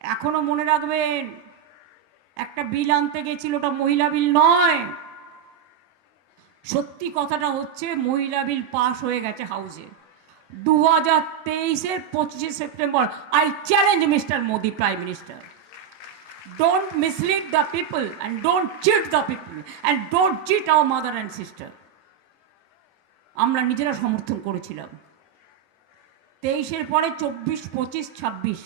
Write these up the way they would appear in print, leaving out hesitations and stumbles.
এখনো মনে রাখবেন, একটা বিল আনতে গেছিল, ওটা মহিলা বিল নয়। সত্যি কথাটা হচ্ছে মহিলা বিল পাস হয়ে গেছে হাউসে 2023-এর 25শে September. I challenge Mr Modi, prime minister, don't mislead the people and don't cheat the people and don't cheat our mother and sister. আমরা নিজেরা সমর্থন করেছিলাম। 23-এর পরে 24, 25, 26,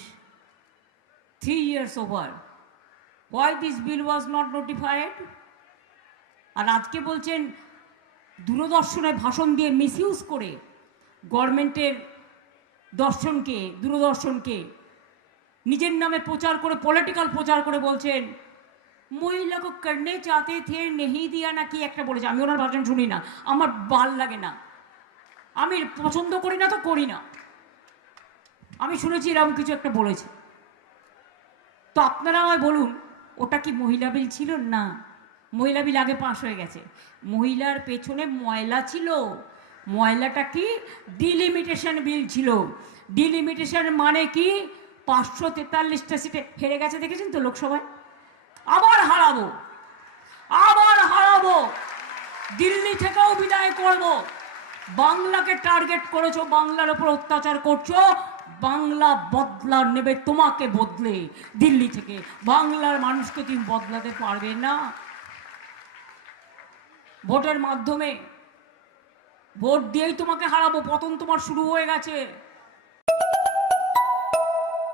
3 years over. Why this bill was not notified? আর আজকে বলছেন দূরদর্শনে ভাষণ দিয়ে মিসইউজ করে গভর্নমেন্টের দর্শনকে, দূরদর্শনকে নিজের নামে প্রচার করে, পলিটিক্যাল প্রচার করে বলছেন মহিলা কো করনে চাতে থে নেহি দিয়া না কি একটা বলেছে। আমি ওনার ভাষণ শুনি না, আমার ভাল লাগে না, আমি পছন্দ করি না তো করি না। আমি শুনেছি এরকম কিছু একটা বলেছে। তো আপনারা আমায় বলুন, ওটা কি মহিলা বিল ছিল? না, মহিলা বিল আগে পাস হয়ে গেছে। মহিলার পেছনে ময়লা ছিল। ময়লাটা কি? ডিলিমিটেশন বিল ছিল। ডিলিমিটেশন মানে কি? 543টা সিটে হেরে গেছে, দেখেছেন তো লোকসভায়। আবার হারাবো, আবার হারাবো, দিল্লি থেকেও বিদায় করব। বাংলাকে টার্গেট করেছো, বাংলার উপর অত্যাচার করছো, বাংলা বদলা নেবে তোমাকে বদলে। দিল্লি থেকে বাংলার মানুষকে তুমি বদলাতে পারবে না। ভোটের মাধ্যমে, ভোট দিয়েই তোমাকে হারাবো। পতন তোমার শুরু হয়ে গেছে।